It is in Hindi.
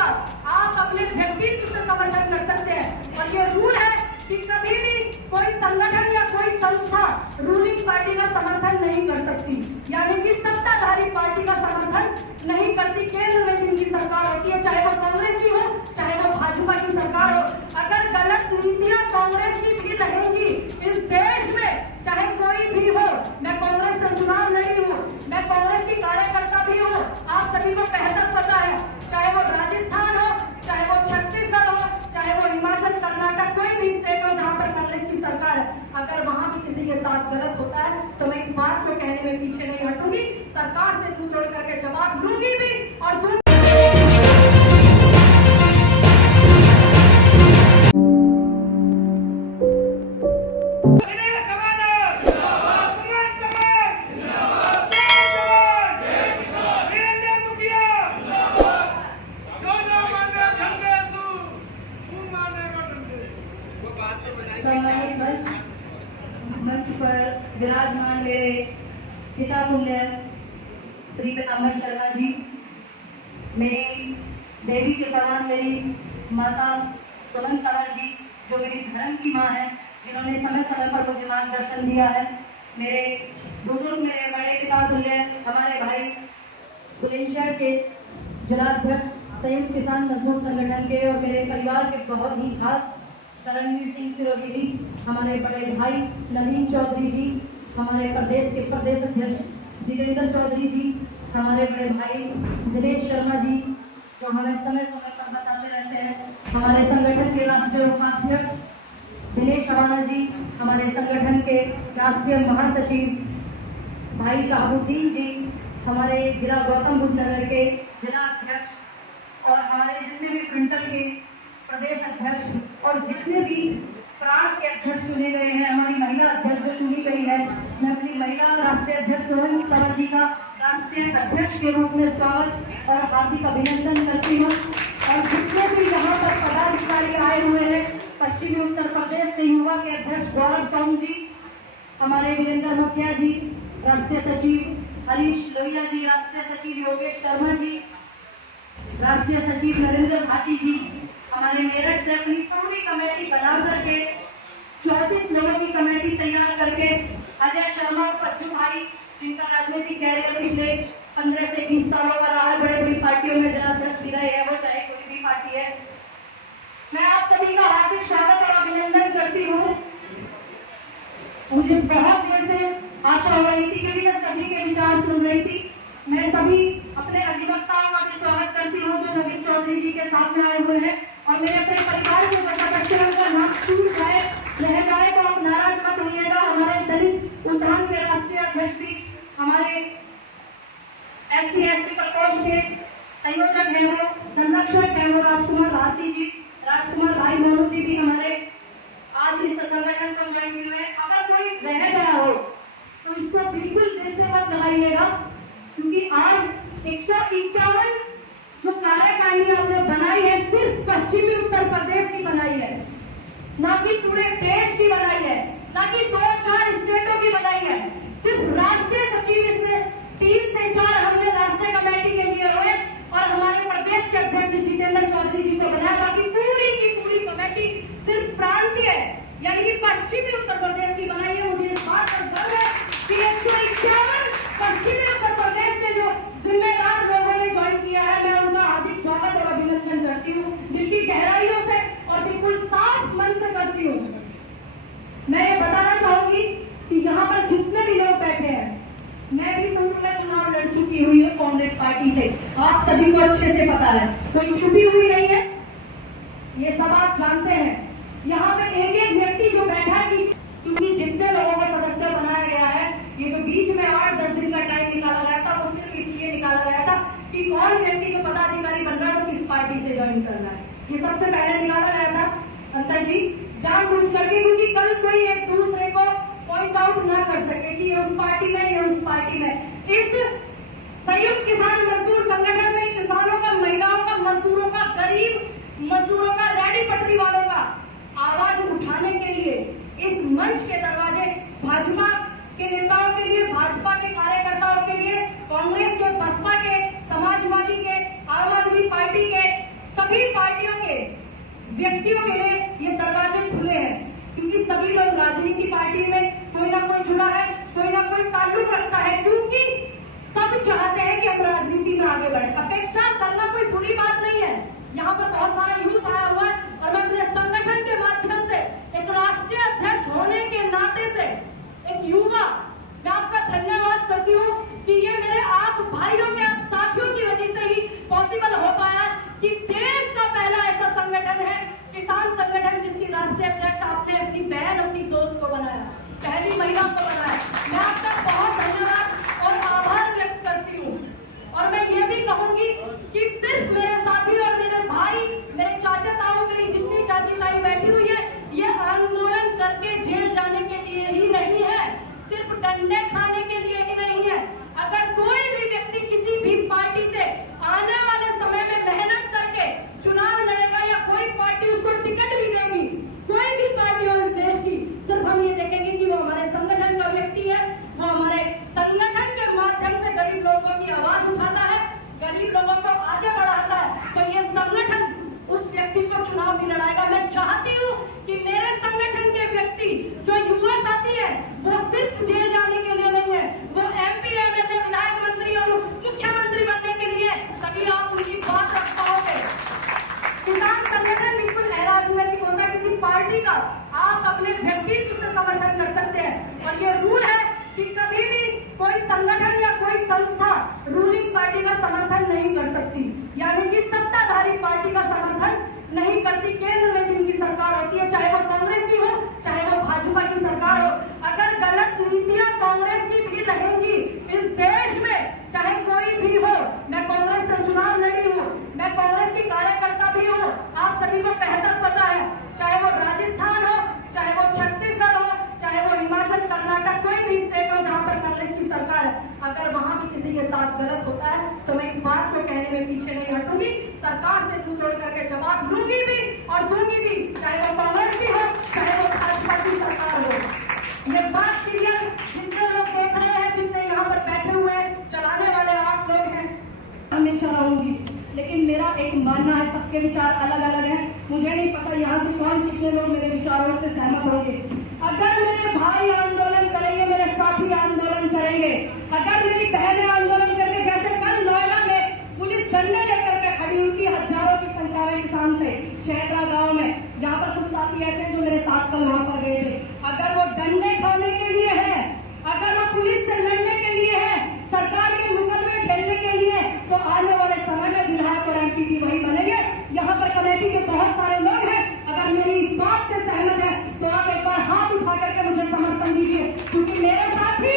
का आप अपने व्यक्तित्व से समर्थन कर सकते हैं। और ये रूल है कि कभी भी कोई संगठन या कोई संस्था रूलिंग पार्टी का समर्थन नहीं कर सकती, यानी कि सत्ताधारी पार्टी का समर्थन नहीं करती। केंद्र में जिनकी सरकार होती है, चाहे वो कांग्रेस की हो चाहे वो भाजपा की सरकार हो, अगर गलत नीतियां कांग्रेस की भी रहेंगी इस देश में, चाहे कोई भी हो, मैं कांग्रेस से चुनाव लड़ी हूँ, मैं कांग्रेस की कार्यकर्ता भी हूँ, आप सभी को बेहतर पता है, चाहे वो राजस्थान हो, चाहे वो छत्तीसगढ़ हो, चाहे वो हिमाचल, कर्नाटक, कोई भी स्टेट हो जहां पर कांग्रेस की सरकार है, अगर वहां भी किसी के साथ गलत होता है तो मैं इस बात को कहने में पीछे नहीं हटूंगी, सरकार से मुंह तोड़ करके जवाब दूंगी भी और दूंगी। मंच पर विराजमान मेरे पिता तुल्य श्री पीताम्बर शर्मा जी, मेरी देवी के समान मेरी माता सुमन कंवर जी, जो मेरी धर्म की माँ है, जिन्होंने समय समय पर मुझे मार्गदर्शन दिया है, मेरे बुजुर्ग, मेरे बड़े पिता तुल्य हमारे भाई बुलंदशहर के जिलाध्यक्ष संयुक्त किसान मजदूर संगठन के और मेरे परिवार के बहुत ही खास करणवीर सिंह सिरोही जी, हमारे बड़े भाई नवीन चौधरी जी, हमारे प्रदेश के प्रदेश अध्यक्ष जितेंद्र चौधरी जी, हमारे बड़े भाई दिनेश शर्मा जी, जो हमें समय समय पर बताते रहते हैं, हमारे संगठन के राष्ट्रीय उपाध्यक्ष दिनेश अवाना जी, हमारे संगठन के राष्ट्रीय महासचिव भाई शाहबुद्दीन जी, हमारे जिला गौतम बुद्ध नगर के जिला अध्यक्ष और हमारे जितने भी प्रिंटर के प्रदेश अध्यक्ष और जितने भी प्रांत के अध्यक्ष चुने गए हैं, हमारी महिला अध्यक्ष जो चुनी गई है, मैं अपनी महिला राष्ट्रीय अध्यक्ष सोहन कंवर जी का राष्ट्रीय अध्यक्ष के रूप में स्वागत और हार्दिक अभिनंदन करती हूँ। और जितने भी यहाँ पर पदाधिकारी आए हुए हैं, पश्चिमी उत्तर प्रदेश से युवा के अध्यक्ष गौरव साहू जी, हमारे वीरेंद्र मुखिया जी, राष्ट्रीय सचिव हरीश लोहिया जी, राष्ट्रीय सचिव योगेश शर्मा जी, राष्ट्रीय सचिव नरेंद्र भाटी जी, हमारे मेरठ से अपनी पूरी कमेटी बना करके 34 लोगों की कमेटी तैयार करके अजय शर्मा और पज्जू भाई, जिनका राजनीतिक कैरियर पिछले 15 से 20 सालों का रहा है, बड़े बड़ी पार्टियों में जिलाध्यक्ष भी रहे हैं, वो चाहे कोई भी पार्टी है। मैं आप सभी का हार्दिक स्वागत और अभिनंदन करती हूँ। मुझे बहुत देर से आशा हो रही थी, क्योंकि मैं सभी के विचार सुन रही थी। मैं सभी अपने अधिवक्ताओं का भी स्वागत करती हूँ जो नवीन चौधरी जी के सामने आए हुए हैं, और मेरे अपने परिवार के बच्चे उनका नाम छूट जाए रह जाए तो आप नाराज मत होइएगा। हमारे दलित उत्थान के राष्ट्रीय अध्यक्ष भी, हमारे SC/ST प्रकोष्ठ के संयोजक हैं वो, संरक्षक हैं वो राजकुमार भारती जी, राजकुमार भाई मोनू जी भी हमारे आज इस संगठन को ज्वाइन हुए हैं। अगर कोई रह गया हो तो इसको बिल्कुल दिल से मत लगाइएगा, क्योंकि आज 151 जो कार्यकारिणी आपने बनाई है सिर्फ पश्चिमी उत्तर प्रदेश की बनाई है, ना कि पूरे देश की बनाई है, ना कि 2-4 स्टेटों की बनाई है। सिर्फ राष्ट्रीय सचिव इसमें 3 से 4 हमने राष्ट्रीय कमेटी के लिए हुए और हमारे प्रदेश के अध्यक्ष जितेंद्र चौधरी जी को बनाया। बाकी पूरी की पूरी कमेटी सिर्फ प्रांतीय यानी कि पश्चिमी उत्तर प्रदेश की बनाई है। मुझे इस बात पर गर्व है कि 151 पश्चिमी उत्तर प्रदेश के जो जिम्मेदार लोगों ने ज्वाइन किया है, मैं उनका हार्दिक स्वागत और अभिनंदन करती हूँ, दिल की गहराइयों से और बिल्कुल साफ मन से करती हूँ। मैं ये बताना चाहूंगी कि यहाँ पर जितने भी लोग बैठे हैं, मैं भी पूर्व में चुनाव लड़ चुकी हुई हूँ कांग्रेस पार्टी से, आप सभी को अच्छे से पता है, कोई छुपी हुई नहीं है, ये सब आप जानते हैं। यहाँ पे एक एक व्यक्ति जो बैठा है, क्योंकि जितने लोगों का सदस्य बनाया गया है, ये जो बीच में 8-10 दिन का टाइम निकाला गया था, वो सिर्फ इसलिए निकाला गया था कि कौन व्यक्ति जो पदाधिकारी बन रहा है वो किस पार्टी से ज्वाइन करना है। ये सबसे पहले निकाला गया था अंतर जी, जानबूझ करके, क्योंकि कल कोई एक दूसरे को पॉइंट आउट ना कर सके कि ये उस पार्टी में, ये उस पार्टी में। इस संयुक्त किसान मजदूर संगठन में किसानों का, महिलाओं का, मजदूरों का, गरीब मजदूरों का, रेहड़ी पटरी वालों का आवाज उठाने के लिए इस मंच के दरवाजे भाजपा के नेताओं के लिए, भाजपा के कार्यकर्ताओं के लिए, कांग्रेस के, बसपा के, समाजवादी के, आम आदमी पार्टी के व्यक्तियों के लिए ये दरवाजे खुले हैं, क्योंकि सभी लोग राजनीति पार्टी में कोई ना कोई जुड़ा है, कोई ना कोई ताल्लुक रखता है, क्योंकि सब चाहते हैं कि हम राजनीति में आगे बढ़े। अपेक्षा करना कोई बुरी बात नहीं है। यहाँ पर बहुत सारा यूथ आया हुआ है और मैं अपने संगठन के माध्यम से एक राष्ट्रीय अध्यक्ष होने के नाते से एक युवा, मैं आपका धन्यवाद करती हूँ कि ये मेरे आप भाइयों के, आप साथियों की वजह से ही पॉसिबल हो पाया कि देश का पहला ऐसा संगठन है किसान संगठन जिसकी राष्ट्रीय अध्यक्ष आपने अपनी बहन, अपनी दोस्त को बनाया, पहली महिला को बनाया। मैं आपका बहुत धन्यवाद और आभार व्यक्त करती हूँ। और मैं ये भी कहूंगी कि सिर्फ मेरे साथी और मेरे भाई, मेरे चाचा ताऊ, मेरी जितनी चाची ताई बैठी हुई है, ये आंदोलन करके जेल जाने के लिए ही नहीं है, सिर्फ डंडे खाने के लिए ही नहीं है। अगर कोई भी व्यक्ति किसी भी पार्टी से आने वाले समय में मेहनत करके चुनाव लड़ेगा या कोई पार्टी उसको टिकट भी देगी, कोई भी पार्टी हो इस देश की, सिर्फ हम ये देखेंगे कि वो हमारे संगठन का व्यक्ति है, वो हमारे संगठन के माध्यम से गरीब लोगों की आवाज उठाता है, गरीब लोगों को आगे बढ़ाता है, तो ये संगठन उस व्यक्ति को चुनाव भी लड़ाएगा। मैं चाहती हूँ कि मेरे संगठन के व्यक्ति जो युवा साथी है वो सिर्फ जेल जाने के लिए नहीं है, वो MP, MLA, विधायक, मंत्री और मुख्यमंत्री बनने के लिए, तभी आप उनकी बात रख पाओगे। किसान संगठन बिल्कुल अराजनैतिक होता है किसी पार्टी का, आप अपने व्यक्तित्व से समर्थन कर सकते हैं। और ये रूल है कि कभी भी कोई संगठन या कोई संस्था रूलिंग पार्टी का समर्थन नहीं कर सकती, यानी कि सत्ताधारी पार्टी का समर्थन नहीं करती। केंद्र में जिनकी सरकार होती है, चाहे वो कांग्रेस की हो, चाहे वो भाजपा की सरकार हो, अगर गलत नीतियां कांग्रेस की भी रहेंगी इस देश में, चाहे कोई भी हो, मैं कांग्रेस से चुनाव लड़ी हूँ, मैं कांग्रेस की कार्यकर्ता भी हूँ, आप सभी को बेहतर पता है, चाहे वो राजस्थान हो, चाहे वो छत्तीसगढ़ हो, चाहे वो हिमाचल, कर्नाटक, कोई भी स्टेट हो जहां पर कांग्रेस की सरकार है, अगर वहां भी किसी के साथ गलत होता है तो मैं इस बात को कहने में पीछे नहीं हटूंगी, सरकार से मुंह तोड़ करके जवाब लूंगी भी और दूंगी भी, चाहे वो कांग्रेस की हो, चाहे वो भाजपा की सरकार हो। ये बात क्लियर, जितने लोग देख रहे हैं, जितने यहाँ पर बैठे हुए हैं, चलाने वाले आप लोग हैं, हमेशा रहूंगी। लेकिन मेरा एक मानना है, सबके विचार अलग अलग हैं, मुझे नहीं पता यहाँ से कौन कितने लोग मेरे विचारों से सहमत होंगे। अगर मेरे भाई आंदोलन करेंगे, मेरे साथी आंदोलन करेंगे, अगर मेरी बहनें आंदोलन करके, जैसे कल नोएडा में पुलिस डंडे लेकर के खड़ी हुई थी, हजारों की संख्या में किसान थे शहदरा गांव में, यहाँ पर कुछ साथी ऐसे हैं जो मेरे साथ कल वहां पर गए थे, अगर वो डंडे खाने के लिए है, अगर वो पुलिस से लड़ने के लिए है, सरकार के मुकदमे झेलने के लिए, तो आने वाले समय में विधायक और MP भी वही बनेंगे। यहाँ पर कमेटी के बहुत सारे लोग हैं, अगर मेरी बात से सहमत है तो आप एक बार हाथ उठा करके मुझे समर्थन दीजिए, क्योंकि मेरे साथी